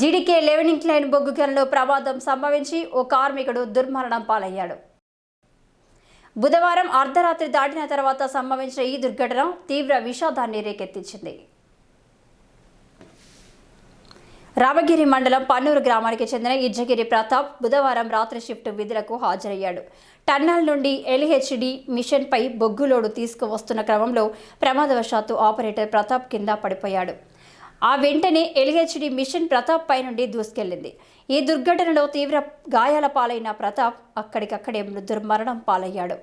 GDK leavening line బొగ్గు గనులో ప్రమాదం సంభవించి ఓ కార్మికుడు దుర్మరణం పాలయ్యాడు. బుధవారం అర్ధరాత్రి దాటిన తర్వాత సంభవించిన ఈ దుర్ఘటన తీవ్ర విషాదాన్ని రేకెత్తించింది. రామగిరి మండలం పన్నూరు గ్రామానికి చెందిన ఇజ్జగిరి ప్రతాప్ బుధవారం రాత్రి షిఫ్ట్ విధులకు హాజరయ్యాడు. టన్నల్ నుండి ఎల్హెచ్డి మిషన్పై బొగ్గులోడు తీసుకువస్తున్న క్రమంలో ప్రమాదవశాత్తు ఆపరేటర్ ప్రతాప్ కింద పడిపోయాడు. ఆ వెంటనే ఎల్హెచ్డి మిషన్ ప్రతాప్ పై నుండి దూసుకెళ్లింది. ఈ దుర్ఘటనలో తీవ్ర గాయాల పాలైన ప్రతాప్ అక్కడికక్కడే దుర్మరణం పాలయ్యాడు.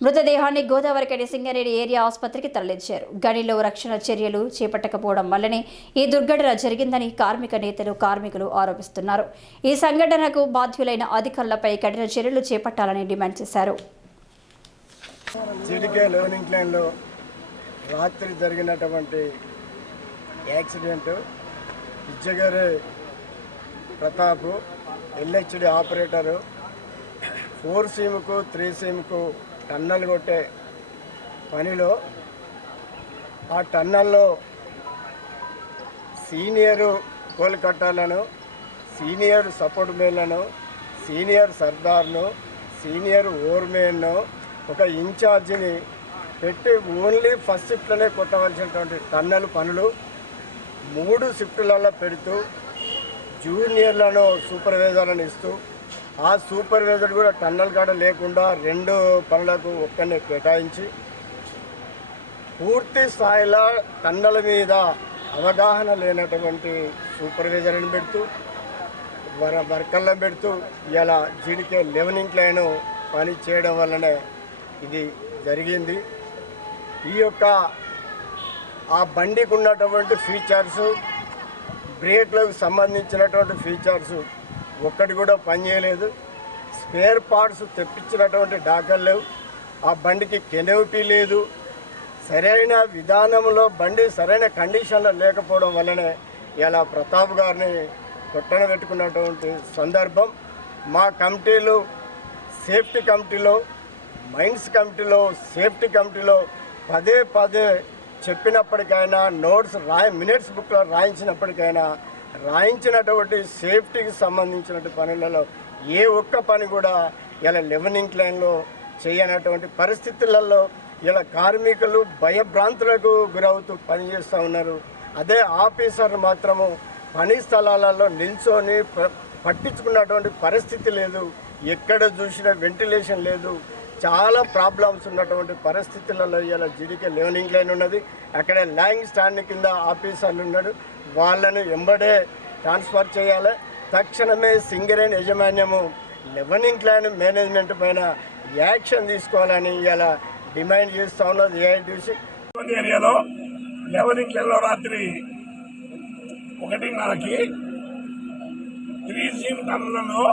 మృతదేహాన్ని గోదావరికని సింగరేణి ఏరియా ఆసుపత్రికి తరలించారు. గనిలో రక్షణ చర్యలు చేపట్టకపోవడం వల్లనే ఈ దుర్ఘటన జరిగిందని కార్మిక నేతలు కార్మికులు ఆరోపిస్తున్నారు. ఈ సంఘటనకు బాధ్యులైన అధికారులపై కఠిన చర్యలు చేపట్టాలని డిమాండ్ చేశారు. జీడీకే లెవెనింగ్ లైన్లో రాత్రి జరిగినటువంటి accident Ijjagiri Pratap LHD operator 4 సీమ్కు 3 సీమ్కు టన్నల్ కొట్టే పనిలో ఆ టన్నల్లో సీనియరు కోల్కట్టాలను, సీనియర్ సపోర్ట్ మేన్లను, సీనియర్ సర్దార్ను, సీనియర్ ఓర్మేన్ను ఒక ఇన్ఛార్జిని పెట్టి ఓన్లీ ఫస్ట్ షిఫ్ట్లోనే కొట్టవలసినటువంటి టన్నల్ పనులు 3 షిఫ్టులలో పెడుతూ జూనియర్లను సూపర్వైజర్లను ఇస్తూ ఆ సూపర్వైజర్ కూడా టన్నల్ కాడ లేకుండా 2 పనులకు ఒక్కనే కేటాయించి పూర్తి స్థాయిలో టన్నల మీద అవగాహన లేనటువంటి సూపర్వైజర్ని పెడుతూ వర్కర్లను పెడుతూ ఇలా జీడీకే లెవెనింగ్ లైన్ పని చేయడం వల్లనే ఇది జరిగింది. ఈ యొక్క ఆ బండికి ఉన్నటువంటి ఫీచర్స్, బ్రేక్లకు సంబంధించినటువంటి ఫీచర్స్ ఒక్కటి కూడా పనిచేయలేదు. స్పేర్ పార్ట్స్ తెప్పించినటువంటి డాకలు లేవు. ఆ బండికి కెనోపీ లేదు. సరైన విధానంలో బండి సరైన కండిషన్లో లేకపోవడం వల్లనే ఇలా ప్రతాప్ గారిని కొట్టన పెట్టుకున్నటువంటి సందర్భం. మా కమిటీలు సేఫ్టీ కమిటీలో, మైన్స్ కమిటీలో, సేఫ్టీ కమిటీలో పదే పదే చెప్పినప్పటికైనా, నోట్స్ మినిట్స్ బుక్లో రాయించినప్పటికైనా రాయించినటువంటి సేఫ్టీకి సంబంధించినటువంటి పనులలో ఏ ఒక్క పని కూడా ఇలా లెవెనింగ్ లైన్లో చేయనటువంటి పరిస్థితులలో ఇలా కార్మికులు భయభ్రాంతులకు గురవుతూ పనిచేస్తూ ఉన్నారు. అదే ఆఫీసర్ మాత్రము పని స్థలాలలో నిల్చొని పట్టించుకున్నటువంటి పరిస్థితి లేదు. ఎక్కడ చూసినా వెంటిలేషన్ లేదు. చాలా ప్రాబ్లమ్స్ ఉన్నటువంటి పరిస్థితులలో ఇలా జీడీకే లెవెనింగ్ లైన్ ఉన్నది. అక్కడ ల్యాంగ్ స్టాండ్ కింద ఆఫీసర్లు ఉన్నాడు. వాళ్ళను ఎంబడే ట్రాన్స్ఫర్ చేయాలి. తక్షణమే సింగరేణి యాజమాన్యము లెవెనింగ్ లైన్ మేనేజ్మెంట్ పైన యాక్షన్ తీసుకోవాలని ఇలా డిమాండ్ చేస్తూ ఉన్నది ఏఐటీసీ ఏరియాలో. లెవెనింగ్ లైన్లో రాత్రి 1:30కి 3 సీమ్ టన్నులలో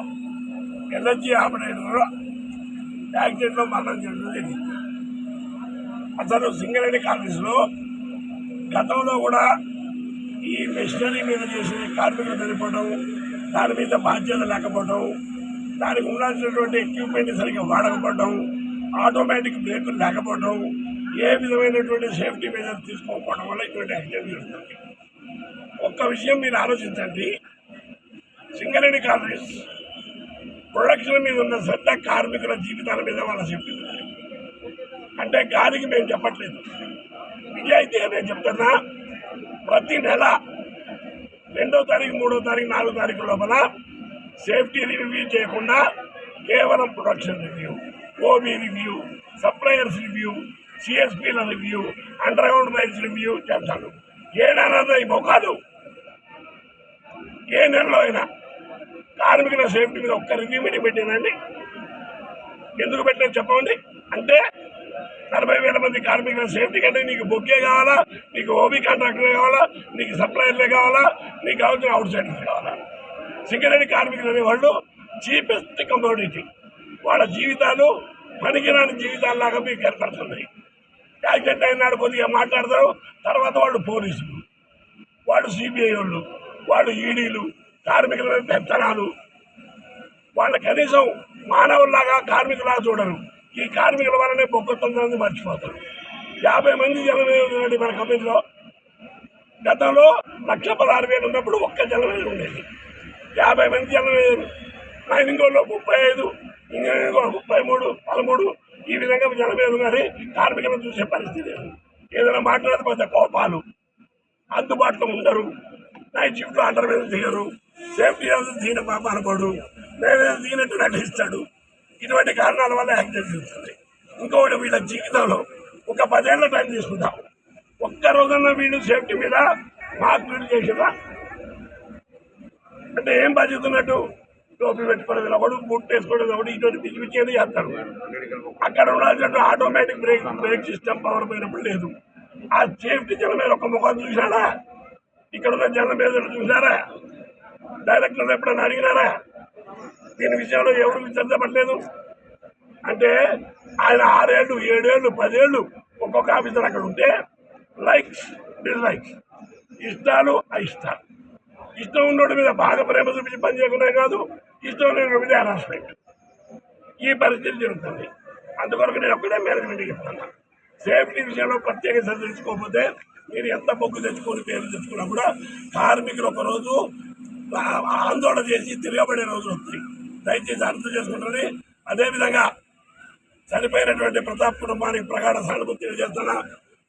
ఎల్హెచ్డి ఆపరేటర్ యాక్సిడెంట్లో మరణం జరిగింది. అసలు సింగరేణి కాలనీస్లో గతంలో కూడా ఈ మెషినరీ మీద చేసే కార్మికులు చనిపోవడం, దాని మీద బాధ్యత లేకపోవడం, దానికి ఉండాల్సినటువంటి ఎక్విప్మెంట్ సరిగ్గా వాడకపోవడం, ఆటోమేటిక్ బ్రేకులు లేకపోవడం, ఏ విధమైనటువంటి సేఫ్టీ మెజర్స్ తీసుకోకపోవడం వల్ల ఇటువంటి యాక్సిడెంట్ జరుగుతుంది. ఒక్క విషయం మీరు ఆలోచించండి. సింగరేణి కాలనీస్ ప్రొడక్షన్ మీద ఉన్న శ్రద్ధ కార్మికుల జీవితాల మీద వాళ్ళ సేఫ్టీ మీద. అంటే గాలికి మేము చెప్పట్లేదు, నిజాయితీగా నేను చెప్తున్నా. ప్రతి నెల 2వ తారీఖు, 3వ తారీఖు, 4వ తారీఖు లోపల సేఫ్టీ రివ్యూ చేయకుండా కేవలం production review, OB review, suppliers review, సిఎస్పీల review, underground mines review చేస్తాను. ఏడాది ఈ మొఖాలు ఏ నెలలో అయినా కార్మికుల సేఫ్టీ మీద ఒక్క రివ్యూ మీటింగ్ పెట్టానండి. ఎందుకు పెట్టలేదు చెప్పండి. అంటే 40,000 మంది కార్మికుల సేఫ్టీ కంటే నీకు బొక్కే కావాలా, నీకు ఓబీ కాంట్రాక్టర్లే కావాలా, నీకు సప్లయర్లే కావాలా, నీకు కావాల్సిన అవుట్ సైడర్స్ కావాలా? సింగరేణి కార్మికులు అనేవాళ్ళు చీపెస్ట్ కమోడిటీ. వాళ్ళ జీవితాలు పనికిరాని జీవితాల్లాగా మీకు ఏర్పడుతుంది. యాక్సిడెంట్ అయినాడు కొద్దిగా మాట్లాడతారు, తర్వాత వాళ్ళు పోలీసులు, వాళ్ళు సిబిఐ వాళ్ళు, వాళ్ళు ఈడీలు, కార్మికుల పెత్తనాలు. వాళ్ళ కనీసం మానవుల్లాగా కార్మికులాగా చూడరు. ఈ కార్మికుల వల్లనే బొగ్గ 9 మంది మర్చిపోతారు. 50 మంది జనం మన కంపెనీలో గతంలో 1,16,000 ఉన్నప్పుడు ఒక్క జనవేలు ఉండేది, 50 మంది జనవేలు, మైనింగ్ వాళ్ళు 35, ఇంజనీరింగ్ వాళ్ళు 33, 13 ఈ విధంగా జనవేలు. కానీ కార్మికులను చూసే పరిస్థితి లేదు. ఏదైనా మాట్లాడిపోతే కోపాలు, అందుబాటులో ఉండరు, నైట్ షిఫ్ట్లో అండర్ మీద దిగరు, సేఫ్టీ దీని పాప అనుకోడు, నేనే దీనట్టు నటిస్తాడు. ఇటువంటి కారణాల వల్ల యాక్సిడెంట్ జరుగుతుంది. ఇంకొకటి వీళ్ళ జీవితంలో ఒక 10 ఏళ్ళ టైం తీసుకుంటాం. ఒక్క రోజున వీళ్ళు సేఫ్టీ మీద మార్క్ ఫీల్ చేసిరా అంటే ఏం బాధ్యతున్నట్టు? టోపీ పెట్టుకోవడం ఒకడు, బూట్ వేసుకోవడం ఒకటి, ఇటువంటి పిచ్చి పిచ్చి ఏది చేస్తారు. అక్కడ ఉండాల్సినట్టు ఆటోమేటిక్ బ్రేక్ సిస్టమ్ పవర్ పోయినప్పుడు లేదు. ఆ సేఫ్టీ జనం మీద ఒక ముఖం చూసారా? ఇక్కడ ఉన్న జనం మీద చూసారా? డైరెక్టర్ ఎప్పుడైనా అడిగినారా? దీని విషయంలో ఎవరు విచారించబడలేదు. అంటే ఆయన 6 ఏళ్ళు, 7 ఏళ్ళు, 10 ఏళ్ళు ఒక్కొక్క ఆఫీసర్ అక్కడ ఉంటే లైక్స్ డిస్లైక్స్, ఇష్టాలు అయిష్టాలు. ఇష్టం ఉన్నోడి మీద బాగా ప్రేమ చూపించి పని చేయకుండా కాదు, ఇష్టం లేని మీద హరాస్మెంట్. ఈ పరిస్థితి జరుగుతుంది. అందుకొరకు నేను ఒక్కడే మేనేజ్మెంట్కి చెప్తాను, సేఫ్టీ విషయంలో ప్రత్యేక శ్రద్ధ తీసుకోకపోతే మీరు ఎంత బొగ్గు తెచ్చుకొని పేరు తెచ్చుకున్నా కూడా కార్మికులు ఒకరోజు ఆందోళన చేసి తిరగబడే రోజులు వస్తాయి. దయచేసి అర్థం చేసుకుంటారని. అదేవిధంగా చనిపోయినటువంటి ప్రతాప్ కుటుంబానికి ప్రగాఢ సానుభూతి తెలియజేస్తున్నా.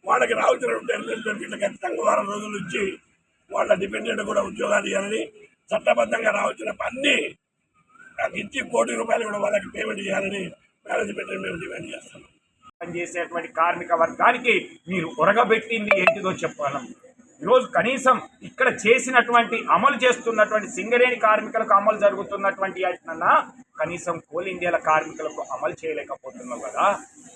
వాళ్ళకి రావాల్సినటువంటి వీళ్ళకి ఖచ్చితంగా 4 రోజుల నుంచి వాళ్ళ డిపెండెంట్ కూడా ఉద్యోగాలు ఇవ్వాలని, చట్టబద్ధంగా రావాల్సిన అన్ని ఇచ్చి ₹1 కోటి కూడా వాళ్ళకి పేమెంట్ చేయాలని మేనేజ్మెంట్ మేము డిమాండ్ చేస్తున్నాం. పనిచేసేటువంటి కార్మిక వర్గానికి మీరు ఒరగబెట్టింది ఏంటిదో చెప్పాలి. ఈరోజు కనీసం ఇక్కడ చేసినటువంటి అమలు చేస్తున్నటువంటి సింగరేణి కార్మికులకు అమలు జరుగుతున్నటువంటి అట్లన్నా కనీసం కోల్ ఇండియాల కార్మికులకు అమలు చేయలేకపోతున్నాం కదా.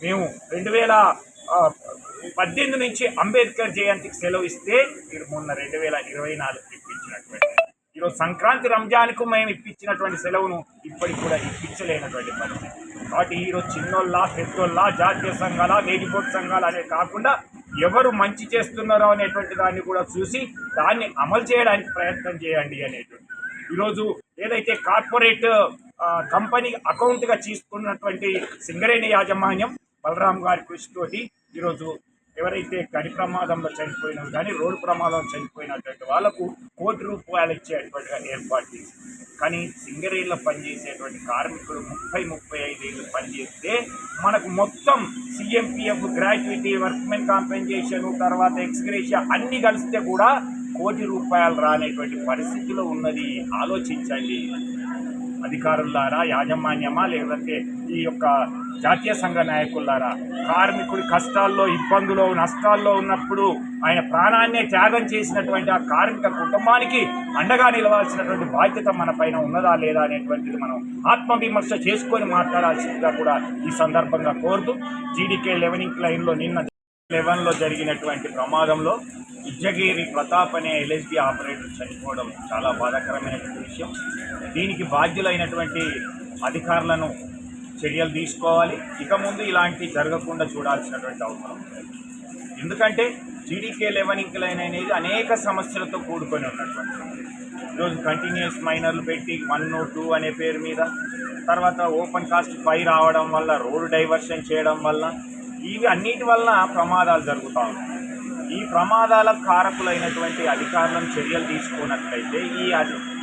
మేము 2018 నుంచి అంబేద్కర్ జయంతికి సెలవు ఇస్తే మీరు మొన్న 2024 ఇప్పించినటువంటి, ఈరోజు సంక్రాంతి రంజాన్కు మేము ఇప్పించినటువంటి సెలవును ఇప్పటికి కూడా ఇప్పించలేనటువంటి పరిస్థితి. కాబట్టి ఈరోజు చిన్నోళ్ళ పెద్దోళ్ళ జాతీయ సంఘాల నేటిపోటు సంఘాలు అనే కాకుండా ఎవరు మంచి చేస్తున్నారో అనేటువంటి దాన్ని కూడా చూసి దాన్ని అమలు చేయడానికి ప్రయత్నం చేయండి అనేటువంటి. ఈరోజు ఏదైతే కార్పొరేట్ కంపెనీ అకౌంట్గా తీసుకున్నటువంటి సింగరేణి యాజమాన్యం బలరాం గారి కృషితోటి ఈరోజు ఎవరైతే గడి ప్రమాదంలో చనిపోయినారు కానీ రోడ్డు ప్రమాదంలో చనిపోయినటువంటి వాళ్ళకు ₹1 కోటి ఇచ్చేటువంటిగా ఏర్పాటు చేసి, కానీ సింగరేణిలో పనిచేసేటువంటి కార్మికులు 30-35 ఏళ్ళు పనిచేస్తే మనకు మొత్తం CMPF, గ్రాట్యుటీ, వర్క్మెన్ కాంపెన్సేషన్, తర్వాత ఎక్స్గ్రేషియా అన్నీ కలిస్తే కూడా ₹1 కోటి రానేటువంటి పరిస్థితిలో ఉన్నది. ఆలోచించండి అధికారులారా, యాజమాన్యమా, లేకపోతే ఈ యొక్క జాతీయ సంఘ నాయకులారా. కార్మికుడి కష్టాల్లో, ఇబ్బందులో, నష్టాల్లో ఉన్నప్పుడు ఆయన ప్రాణాన్నే త్యాగం చేసినటువంటి ఆ కార్మిక కుటుంబానికి అండగా నిలవాల్సినటువంటి బాధ్యత మన పైన ఉన్నదా లేదా అనేటువంటిది మనం ఆత్మవిమర్శ చేసుకొని మాట్లాడాల్సిందిగా కూడా ఈ సందర్భంగా కోరుతూ, GDK లెవెనింగ్ లైన్లో నిన్న 11లో జరిగినటువంటి ప్రమాదంలో ఇజ్జగిరి ప్రతాప్ అనే LHD ఆపరేటర్ చనిపోవడం చాలా బాధాకరమైనటువంటి విషయం. దీనికి బాధ్యులైనటువంటి అధికారులను చర్యలు తీసుకోవాలి. ఇక ముందు ఇలాంటి జరగకుండా చూడాల్సినటువంటి అవసరం. ఎందుకంటే GDK లెవెనింగ్ లైన్ అనేది అనేక సమస్యలతో కూడుకొని ఉన్నటువంటి, ఈరోజు కంటిన్యూస్ మైనర్లు పెట్టి 102 అనే పేరు మీద, తర్వాత ఓపెన్ కాస్ట్ 5 రావడం వల్ల, రోడ్డు డైవర్షన్ చేయడం వల్ల, ఇవి అన్నిటి వల్ల ప్రమాదాలు జరుగుతూ ఉన్నాయి. ఈ ప్రమాదాల కారకులైనటువంటి అధికారులను చర్యలు తీసుకున్నట్లయితే,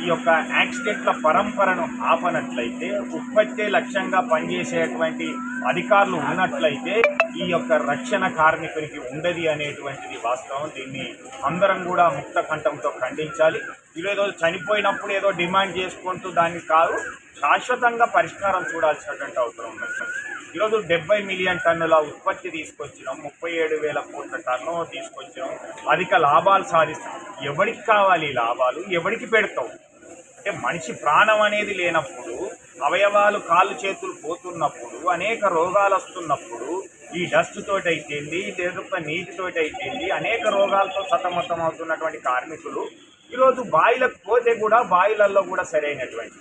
ఈ యొక్క యాక్సిడెంట్ల పరంపరను ఆపనట్లయితే, ఉత్పత్తి లక్ష్యంగా పనిచేసేటువంటి అధికారులు ఉన్నట్లయితే ఈ యొక్క రక్షణ కార్మికునికి ఉండదు అనేటువంటిది వాస్తవం. దీన్ని అందరం కూడా ముక్త కంఠంతో ఖండించాలి. ఈరోజు చనిపోయినప్పుడు ఏదో డిమాండ్ చేసుకుంటూ దాన్ని కాదు, శాశ్వతంగా పరిష్కారం చూడాల్సినటువంటి అవసరం ఉన్నది. ఈరోజు 70 మిలియన్ టన్నుల ఉత్పత్తి తీసుకొచ్చినాం, 37,000 కోట్ల టన్ను తీసుకొచ్చినాం, అధిక లాభాలు సాధిస్తాం. ఎవరికి కావాలి లాభాలు? ఎవరికి పెడతావు? అంటే మనిషి ప్రాణం అనేది లేనప్పుడు, అవయవాలు కాళ్ళు చేతులు పోతున్నప్పుడు, అనేక రోగాలు వస్తున్నప్పుడు, ఈ డస్ట్ తోటి అయితేంది, లేకపోతే నీటితోటి అయితేంది, అనేక రోగాలతో సతమతం అవుతున్నటువంటి కార్మికులు ఈరోజు బాయిలకు పోతే కూడా బాయిలల్లో కూడా సరైనటువంటి,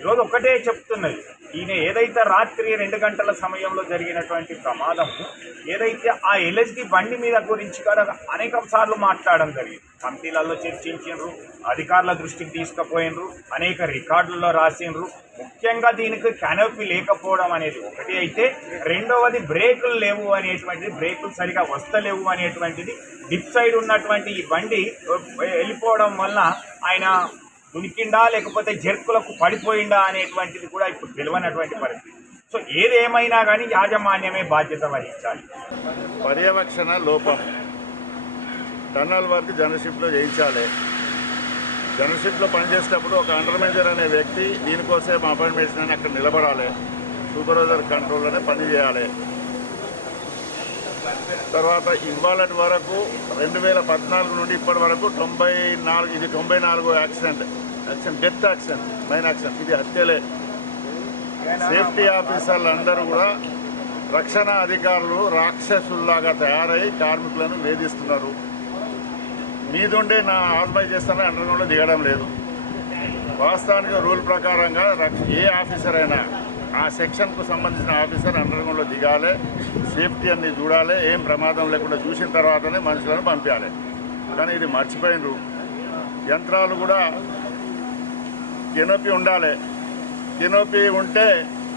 ఈరోజు ఒకటే చెప్తున్నది, ఈయన ఏదైతే రాత్రి 2 గంటల సమయంలో జరిగినటువంటి ప్రమాదము, ఏదైతే ఆ LHD బండి మీద గురించి కూడా అనేక సార్లు మాట్లాడడం జరిగింది. కమిటీలలో చర్చించారు, అధికారుల దృష్టికి తీసుకుపోయినరు, అనేక రికార్డుల్లో రాసిండ్రు. ముఖ్యంగా దీనికి కెనోపీ లేకపోవడం అనేది ఒకటి అయితే, రెండవది బ్రేకులు లేవు అనేటువంటిది, బ్రేకులు సరిగా వస్తలేవు అనేటువంటిది డిప్ సైడ్ ఉన్నటువంటి ఈ బండి వెళ్ళిపోవడం వల్ల ఆయన ఉనికిండా లేకపోతే జర్కులకు పడిపోయిందా అనేటువంటిది కూడా ఇప్పుడు తెలియనటువంటి పరిస్థితి. సో ఏదేమైనా కానీ యాజమాన్యమే బాధ్యత వహించాలి. పర్యవేక్షణ లోపం. టన్నల్ వర్క్ జనరల్ షిఫ్ట్లో చేయించాలి. జనరల్ షిఫ్ట్లో పనిచేసేటప్పుడు ఒక అండర్ మేనేజర్ అనే వ్యక్తి దీనికోసం అపాయింట్మెంట్స్ అని అక్కడ నిలబడాలి. సూపర్వైజర్ కంట్రోల్లోనే పని చేయాలి. తర్వాత ఇవాళ వరకు 2014 నుండి ఇప్పటి వరకు 94 accident death accident, mine accident, ఇది హత్యలే. సేఫ్టీ ఆఫీసర్లు అందరూ కూడా రక్షణ అధికారులు రాక్షసుల్లాగా తయారై కార్మికులను వేధిస్తున్నారు. మీదుండే నా ఆజ్మాయి చేస్తానని అండర్గ్రౌండ్లో దిగడం లేదు. వాస్తవానికి రూల్ ప్రకారంగా ఏ ఆఫీసర్ అయినా ఆ సెక్షన్కు సంబంధించిన ఆఫీసర్ అండర్గ్రౌండ్లో దిగాలి, సేఫ్టీ అన్ని చూడాలి, ఏం ప్రమాదం లేకుండా చూసిన తర్వాతనే మనుషులను పంపించాలి. కానీ ఇది మర్చిపోయినరు. యంత్రాలు కూడా కెనోపీ ఉండాలి. కెనోపీ ఉంటే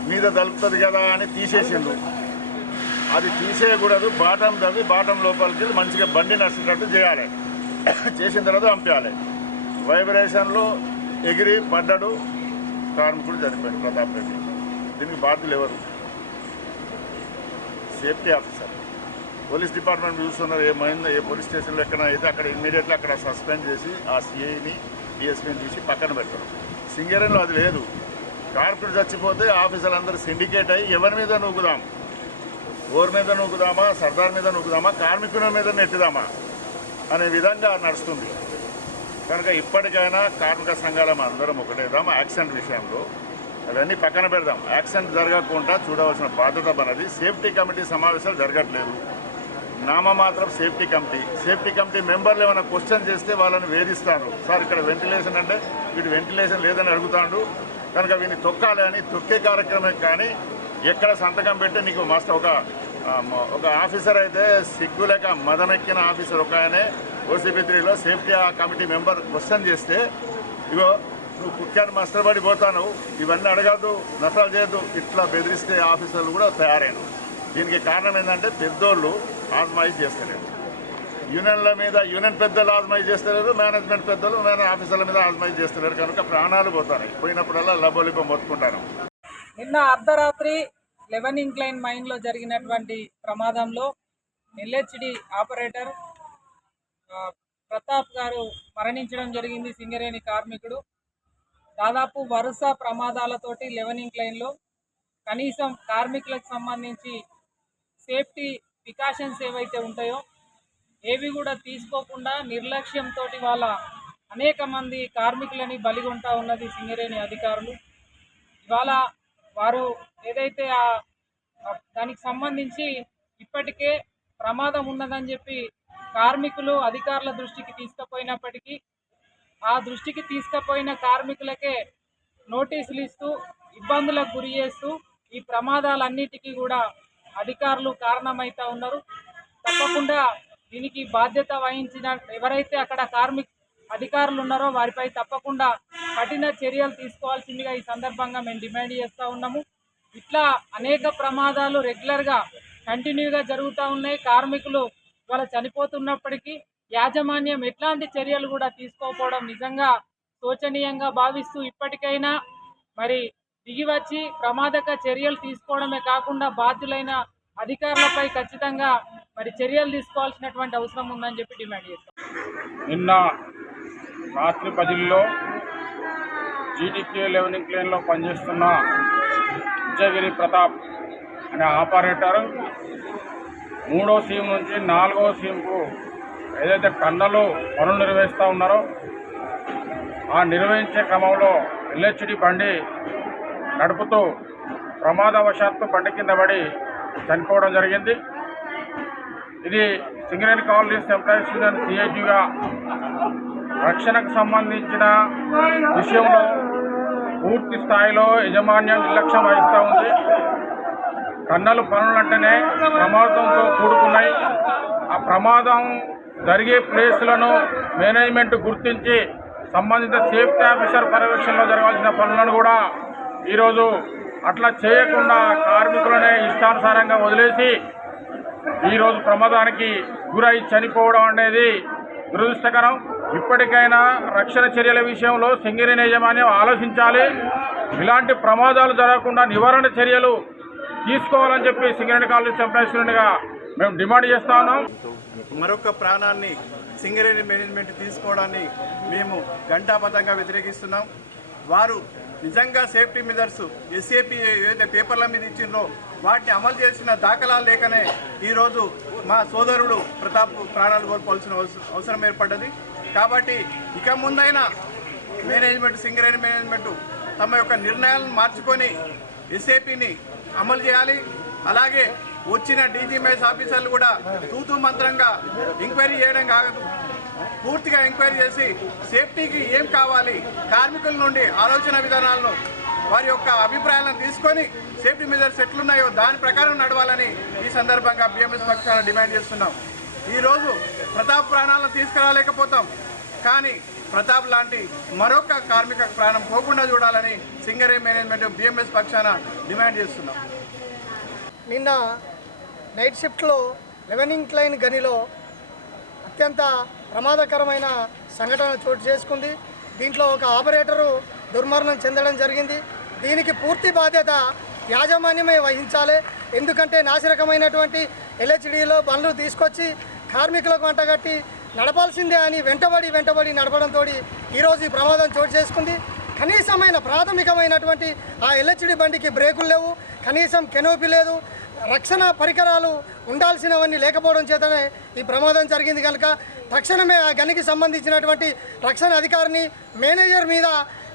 మీద దలుపుతుంది కదా అని తీసేసిండు. అది తీసేయకూడదు. బాటం తవ్వి బాటం లోపలికి మంచిగా బండి నడిచేటట్టు చేయాలి. చేసిన తర్వాత పంపించాలి. వైబ్రేషన్లో ఎగిరి పడ్డాడు, కార్మికుడు చనిపోయాడు ప్రతాప్ రెడ్డి. దీనికి బాధ్యులు ఎవరు? Safety officer. పోలీస్ డిపార్ట్మెంట్ చూస్తున్నారు. ఏమైందో ఏ పోలీస్ స్టేషన్లో ఎక్కడ అయితే అక్కడ ఇమ్మీడియట్లీ అక్కడ సస్పెండ్ చేసి ఆ సిఐని డిఎస్పీని తీసి పక్కన పెట్టారు. సింగరేణిలో అది లేదు. కార్మికుడు చచ్చిపోతే ఆఫీసర్లు అందరూ సిండికేట్ అయ్యి ఎవరి మీద నూకుదాం, ఓర్ మీద నూకుదామా, సర్దార్ మీద నూకుదామా, కార్మికుల మీద నెట్టుదామా అనే విధంగా నడుస్తుంది. కనుక ఇప్పటికైనా కార్మిక సంఘాల అందరం ఒకటేదాం. యాక్సిడెంట్ విషయంలో అవన్నీ పక్కన పెడదాం. యాక్సిడెంట్ జరగకుండా చూడవలసిన బాధ్యత మనది. సేఫ్టీ కమిటీ సమావేశాలు జరగట్లేదు. నామమాత్రం సేఫ్టీ కమిటీ మెంబర్లు ఏమైనా క్వశ్చన్ చేస్తే వాళ్ళని వేధిస్తారు. సార్ ఇక్కడ వెంటిలేషన్ అంటే వీడు వెంటిలేషన్ లేదని అడుగుతాడు కనుక వీడిని తొక్కాలి అని తొక్కే కార్యక్రమం. కానీ ఎక్కడ సంతకం పెట్టి నీకు మస్తు ఒక ఆఫీసర్ అయితే సిగ్గులేక మదమెక్కిన ఆఫీసర్ ఒక ఆయనే ఓసీపీ3లో సేఫ్టీ కమిటీ మెంబర్ క్వశ్చన్ చేస్తే ఇగో నువ్వు కుక్కాన్ని మస్తపడి పోతాను, ఇవన్నీ అడగద్దు, నష్టాలు చేయొద్దు, ఇట్లా బెదిరిస్తే ఆఫీసర్లు కూడా తయారైన. దీనికి కారణం ఏంటంటే పెద్దోళ్ళు ఆజ్మాయిష్ చేస్తలేరు. యూనియన్ల మీద యూనియన్ పెద్దలు ఆజ్మాయిష్ చేస్తలేరు, మేనేజ్మెంట్ పెద్దలు ఆఫీసర్ల మీద ఆజ్మాయిష్ చేస్తలేరు. కనుక ప్రాణాలు పోతాయి. పోయినప్పుడల్లా లబ్బోలిపం మొత్తుకుంటాను. నిన్న అర్ధరాత్రి 11 ఇంక్లైన్ మైన్లో జరిగినటువంటి ప్రమాదంలో ఎల్హెచ్డి ఆపరేటర్ ప్రతాప్ గారు మరణించడం జరిగింది. సింగరేణి కార్మికుడు. దాదాపు వరుస ప్రమాదాలతోటి 11 ఇంక్లైన్లో కనీసం కార్మికులకు సంబంధించి సేఫ్టీ ప్రికాషన్స్ ఏవైతే ఉంటాయో ఏవి కూడా తీసుకోకుండా నిర్లక్ష్యంతో వాళ్ళ అనేక మంది కార్మికులని బలిగొంటా ఉన్నది సింగరేణి అధికారులు. ఇవాళ వారు ఏదైతే దానికి సంబంధించి ఇప్పటికే ప్రమాదం ఉన్నదని చెప్పి కార్మికులు అధికారుల దృష్టికి తీసుకుపోయినప్పటికీ ఆ దృష్టికి తీసుకుపోయిన కార్మికులకే నోటీసులు ఇస్తూ ఇబ్బందులకు గురి చేస్తూ ఈ ప్రమాదాలన్నిటికీ కూడా అధికారులు కారణమవుతా ఉన్నారు. తప్పకుండా దీనికి బాధ్యత వహించిన ఎవరైతే అక్కడ అధికారులు ఉన్నారో వారిపై తప్పకుండా కఠిన చర్యలు తీసుకోవాల్సిందిగా ఈ సందర్భంగా మేము డిమాండ్ చేస్తూ ఉన్నాము. ఇట్లా అనేక ప్రమాదాలు రెగ్యులర్గా కంటిన్యూగా జరుగుతూ ఉన్నాయి. కార్మికులు ఇవాళ చనిపోతున్నప్పటికీ యాజమాన్యం ఎట్లాంటి చర్యలు కూడా తీసుకోకపోవడం నిజంగా శోచనీయంగా భావిస్తూ ఇప్పటికైనా మరి దిగివచ్చి ప్రమాదక చర్యలు తీసుకోవడమే కాకుండా బాధ్యులైన అధికారులపై ఖచ్చితంగా మరి చర్యలు తీసుకోవాల్సినటువంటి అవసరం ఉందని చెప్పి డిమాండ్ చేస్తాం. నిన్న రాత్రి 10లో జీటీకే 11 ఇంక్లైన్లో పనిచేస్తున్న ఇజ్జగిరి ప్రతాప్ అనే ఆపరేటర్ 3వ సీమ్ నుంచి 4వ సీమ్కు ఏదైతే టన్నలు పనులు నిర్వహిస్తూ ఉన్నారో ఆ నిర్వహించే క్రమంలో ఎల్హెచ్డి బండి నడుపుతూ ప్రమాదవశాత్తు బండి కింద పడి చనిపోవడం జరిగింది. ఇది సింగరేణి కాలనీస్ ఎంప్లాయీస్ యూనియన్ సిఐటిగా రక్షణకు సంబంధించిన విషయంలో పూర్తి స్థాయిలో యజమాన్యం నిర్లక్ష్యం వహిస్తూ ఉంది. టన్నలు పనులంటేనే ప్రమాదంతో కూడుకున్నాయి. ఆ ప్రమాదం జరిగే ప్లేసులను మేనేజ్మెంట్ గుర్తించి సంబంధిత సేఫ్టీ ఆఫీసర్ పర్యవేక్షణలో జరగాల్సిన పనులను కూడా ఈరోజు అట్లా చేయకుండా కార్మికులనే ఇష్టానుసారంగా వదిలేసి ఈరోజు ప్రమాదానికి గురై చనిపోవడం అనేది దురదృష్టకరం. ఇప్పటికైనా రక్షణ చర్యల విషయంలో సింగరేణి యాజమాన్యం ఆలోచించాలి. ఇలాంటి ప్రమాదాలు జరగకుండా నివారణ చర్యలు తీసుకోవాలని చెప్పి సింగరేణి కాలనీ ప్రెసిడెంట్గా మేము డిమాండ్ చేస్తా ఉన్నాం. మరొక ప్రాణాన్ని సింగరేణి మేనేజ్మెంట్ తీసుకోవడాన్ని మేము ఘంటాపథంగా వ్యతిరేకిస్తున్నాం. వారు నిజంగా సేఫ్టీ మెజర్స్ ఎస్ఏపీ ఏదైతే పేపర్ల మీద ఇచ్చిందో వాటిని అమలు చేసిన దాఖలాలు లేకనే ఈరోజు మా సోదరుడు ప్రతాప్ ప్రాణాలు కోల్పోవాల్సిన అవసరం ఏర్పడ్డది. కాబట్టి ఇక ముందైనా సింగరేణి మేనేజ్మెంట్ తమ యొక్క నిర్ణయాలను మార్చుకొని ఎస్ఏపీని అమలు చేయాలి. అలాగే వచ్చిన డీజీఎంఎస్ ఆఫీసర్లు కూడా తూతూ మంత్రంగా ఎంక్వైరీ చేయడం కాదు, పూర్తిగా ఎంక్వైరీ చేసి సేఫ్టీకి ఏం కావాలి, కార్మికుల నుండి ఆలోచన విధానాలను వారి యొక్క అభిప్రాయాలను తీసుకొని సేఫ్టీ మెజర్స్ ఎట్లున్నాయో దాని ప్రకారం నడవాలని ఈ సందర్భంగా బిఎంఎస్ పక్షాన డిమాండ్ చేస్తున్నాం. ఈరోజు ప్రతాప్ ప్రాణాలను తీసుకురాలేకపోతాం, కానీ ప్రతాప్ లాంటి మరొక కార్మిక ప్రాణం పోకుండా చూడాలని సింగరేణి మేనేజ్మెంట్ బిఎంఎస్ పక్షాన డిమాండ్ చేస్తున్నాం. నిన్న నైట్ షిఫ్ట్లో లెవెనింగ్ క్లైన్ గనిలో అత్యంత ప్రమాదకరమైన సంఘటన చోటు చేసుకుంది. దీంట్లో ఒక ఆపరేటరు దుర్మరణం చెందడం జరిగింది. దీనికి పూర్తి బాధ్యత యాజమాన్యమే వహించాలి. ఎందుకంటే నాసిరకమైనటువంటి ఎల్హెచ్డిలో బండ్లు తీసుకొచ్చి కార్మికులకు వంటగట్టి నడపాల్సిందే అని వెంటబడి నడపడంతో ఈరోజు ఈ ప్రమాదం చోటు చేసుకుంది. కనీసమైన ప్రాథమికమైనటువంటి ఆ ఎల్హెచ్డి బండికి బ్రేకులు లేవు, కనీసం కెనోపీ లేదు, రక్షణ పరికరాలు ఉండాల్సినవన్నీ లేకపోవడం చేతనే ఈ ప్రమాదం జరిగింది. కనుక తక్షణమే ఆ గనికి సంబంధించినటువంటి రక్షణ అధికారిని మేనేజర్ మీద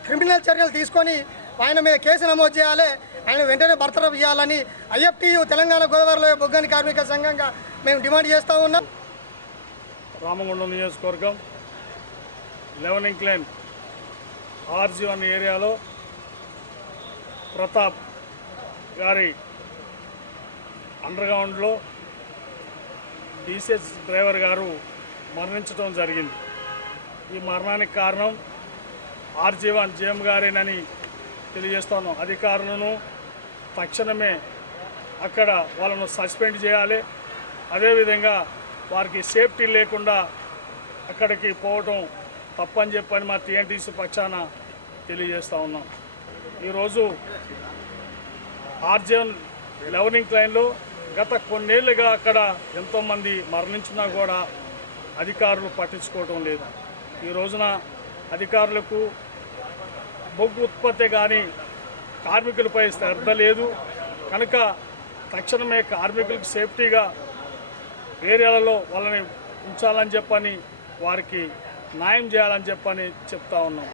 క్రిమినల్ చర్యలు తీసుకొని ఆయన మీద కేసు నమోదు చేయాలి. ఆయన వెంటనే బర్తరఫ్ చేయాలని ఐఎఫ్టీయు తెలంగాణ గోదావరిలో బొగ్గని కార్మిక సంఘంగా మేము డిమాండ్ చేస్తూ ఉన్నాం. రామగుండం నియోజకవర్గం లెవెనింగ్ క్లైన్ RG1 ఏరియాలో ప్రతాప్ గారి అండర్గ్రౌండ్లో టీసీఎస్ డ్రైవర్ గారు మరణించడం జరిగింది. ఈ మరణానికి కారణం RG1 GM గారేనని తెలియజేస్తాను. అధికారులను తక్షణమే అక్కడ వాళ్ళను సస్పెండ్ చేయాలి. అదేవిధంగా వారికి సేఫ్టీ లేకుండా అక్కడికి పోవటం తప్పని చెప్పని మా TNTC పక్షాన తెలియజేస్తూ ఉన్నాం. ఈరోజు RG1 లెవెనింగ్ క్లైన్లో గత కొన్నేళ్లుగా అక్కడ ఎంతోమంది మరణించినా కూడా అధికారులు పట్టించుకోవటం లేదు. ఈ రోజున అధికారులకు బొగ్గు ఉత్పత్తి కానీ కార్మికులపై శ్రద్ధ లేదు. కనుక తక్షణమే కార్మికులకు సేఫ్టీగా ఏరియాలలో వాళ్ళని ఉంచాలని చెప్పని వారికి న్యాయం చేయాలని చెప్పని చెప్తా ఉన్నాం.